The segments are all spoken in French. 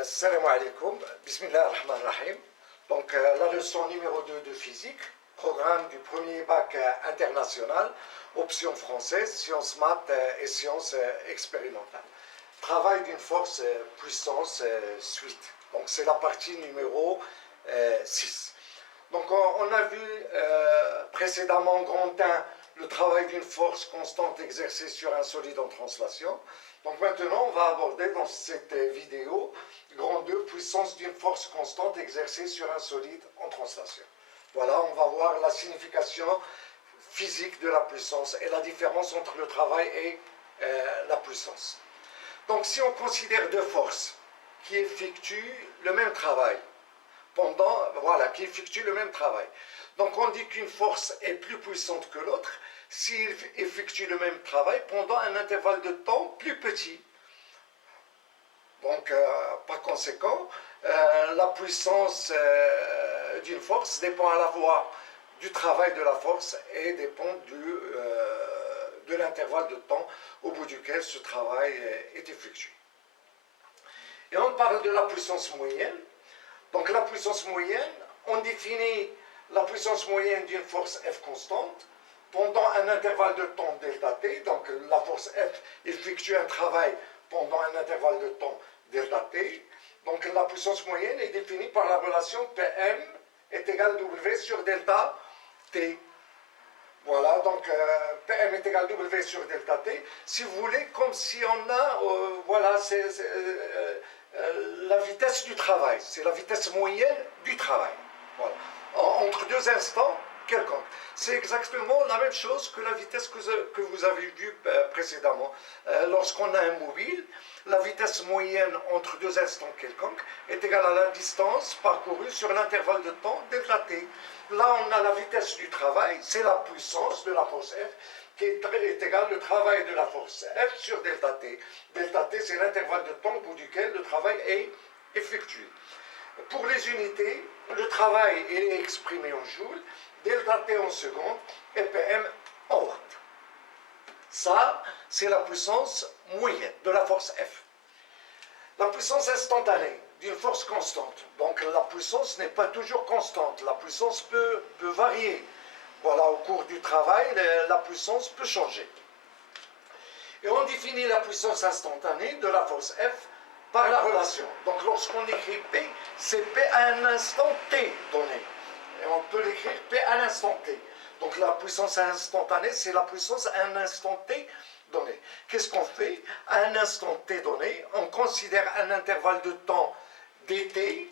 Salam alaikum, bismillah ar-Rahman ar-Rahim. Donc la leçon numéro 2 de physique, programme du premier bac international, option française, sciences maths et sciences expérimentales. Travail d'une force puissance suite. Donc c'est la partie numéro 6. Donc on a vu précédemment grand 1 le travail d'une force constante exercée sur un solide en translation. Donc maintenant, on va aborder dans cette vidéo, grand 2, puissance d'une force constante exercée sur un solide en translation. Voilà, on va voir la signification physique de la puissance et la différence entre le travail et la puissance. Donc si on considère deux forces qui effectuent le même travail, qui effectuent le même travail. Donc on dit qu'une force est plus puissante que l'autre s'il effectue le même travail pendant un intervalle de temps plus petit. Donc par conséquent, la puissance d'une force dépend à la fois du travail de la force et dépend de l'intervalle de temps au bout duquel ce travail est effectué. Et on parle de la puissance moyenne. Donc la puissance moyenne, on définit la puissance moyenne d'une force F constante pendant un intervalle de temps delta t. Donc la force F effectue un travail pendant un intervalle de temps delta t. Donc la puissance moyenne est définie par la relation Pm est égal W sur delta t. Voilà, donc Pm est égal W sur delta t. Si vous voulez, comme si on a, la vitesse du travail, c'est la vitesse moyenne du travail. Voilà. Entre deux instants quelconques. C'est exactement la même chose que la vitesse que vous avez vue précédemment. Lorsqu'on a un mobile, la vitesse moyenne entre deux instants quelconques est égale à la distance parcourue sur l'intervalle de temps delta t. Là, on a la vitesse du travail, c'est la puissance de la force F, qui est égale le travail de la force F sur delta t. Delta t, c'est l'intervalle de temps au bout duquel le travail est effectué. Pour les unités, le travail est exprimé en joules, delta t en secondes et Pm en watts. Ça, c'est la puissance moyenne de la force F. La puissance instantanée d'une force constante. Donc la puissance n'est pas toujours constante. La puissance peut varier. Voilà, au cours du travail, la puissance peut changer. Et on définit la puissance instantanée de la force F par la relation. Donc lorsqu'on écrit P, c'est P à un instant T donné. Et on peut l'écrire P à l'instant T. Donc la puissance instantanée, c'est la puissance à un instant T donné. Qu'est-ce qu'on fait? À un instant T donné, on considère un intervalle de temps dt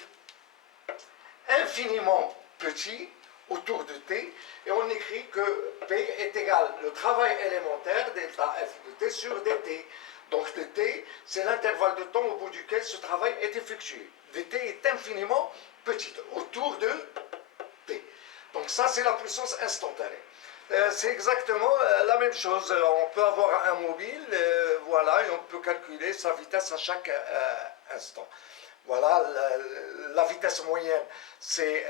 infiniment petit autour de t, et on écrit que P est égal le travail élémentaire delta F de t sur dt. Donc dt, c'est l'intervalle de temps au bout duquel ce travail est effectué. dt est infiniment petite, autour de t. Donc ça, c'est la puissance instantanée. C'est exactement la même chose. On peut avoir un mobile, voilà, et on peut calculer sa vitesse à chaque instant. Voilà, la vitesse moyenne, c'est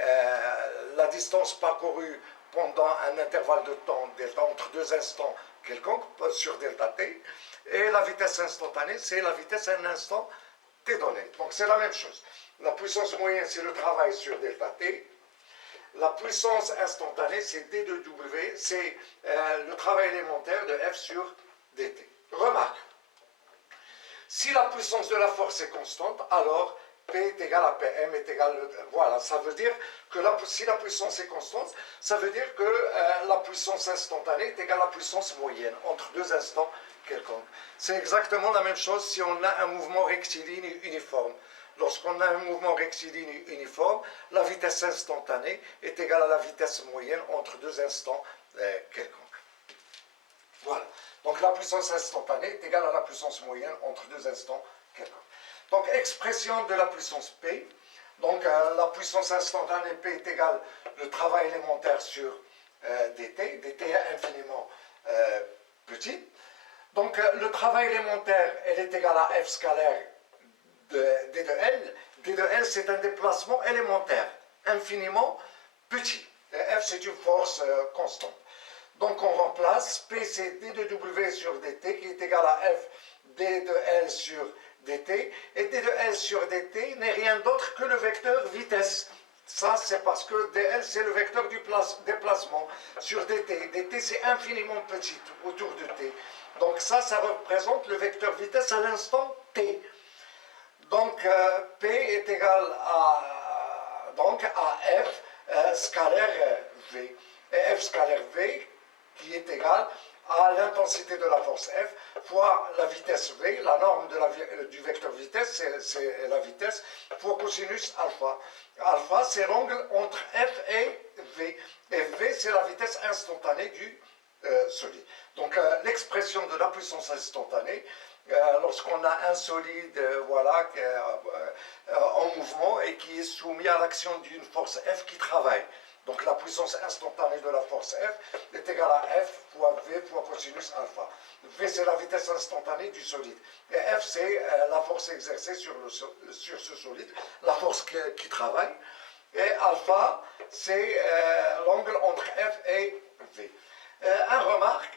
la distance parcourue pendant un intervalle de temps delta, entre deux instants quelconques, sur delta t. Et la vitesse instantanée, c'est la vitesse à un instant t donné. Donc c'est la même chose. La puissance moyenne, c'est le travail sur delta t. La puissance instantanée, c'est d de w, c'est le travail élémentaire de F sur dt. Remarque, si la puissance de la force est constante, alors P est égal à Pm est égal... Voilà, ça veut dire que si la puissance est constante, ça veut dire que la puissance instantanée est égale à la puissance moyenne, entre deux instants quelconques. C'est exactement la même chose si on a un mouvement rectiligne uniforme. Lorsqu'on a un mouvement rectiligne uniforme, la vitesse instantanée est égale à la vitesse moyenne entre deux instants quelconques. Voilà. Donc la puissance instantanée est égale à la puissance moyenne entre deux instants quelconques. Donc expression de la puissance P. Donc la puissance instantanée P est égale le travail élémentaire sur dt. dt est infiniment petit. Donc le travail élémentaire, elle est égale à F scalaire d de L. d de L, c'est un déplacement élémentaire, infiniment petit. F, c'est une force constante. Donc on remplace P, c'est d de W sur dt, qui est égal à F d de L sur dt, et d de L sur dt n'est rien d'autre que le vecteur vitesse. Ça, c'est parce que dl, c'est le vecteur du déplacement sur dt. dt, c'est infiniment petit autour de t. Donc ça représente le vecteur vitesse à l'instant t. Donc P est égal à F scalaire V. Et F scalaire V qui est égal à l'intensité de la force F fois la vitesse V. La norme du vecteur vitesse, c'est la vitesse, fois cosinus alpha. Alpha, c'est l'angle entre F et V. Et V, c'est la vitesse instantanée du solide. Donc l'expression de la puissance instantanée, lorsqu'on a un solide voilà, en mouvement et qui est soumis à l'action d'une force F qui travaille. Donc la puissance instantanée de la force F est égale à F fois V fois cosinus alpha. V, c'est la vitesse instantanée du solide. Et F, c'est la force exercée sur ce solide, la force qui travaille. Et alpha, c'est l'angle entre F et V.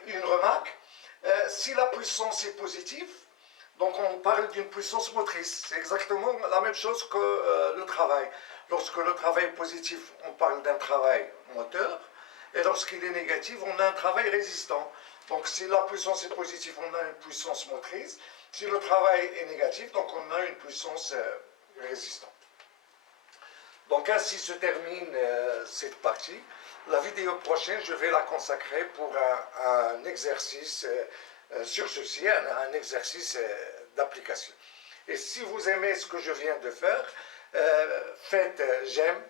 Une remarque, si la puissance est positive, donc on parle d'une puissance motrice. C'est exactement la même chose que le travail. Lorsque le travail est positif, on parle d'un travail moteur. Et lorsqu'il est négatif, on a un travail résistant. Donc si la puissance est positive, on a une puissance motrice. Si le travail est négatif, donc on a une puissance résistante. Donc ainsi se termine cette partie. La vidéo prochaine, je vais la consacrer pour un exercice sur ceci, un exercice d'application. Et si vous aimez ce que je viens de faire, faites j'aime,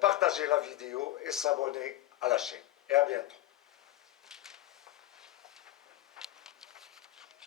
partagez la vidéo et s'abonnez à la chaîne. Et à bientôt.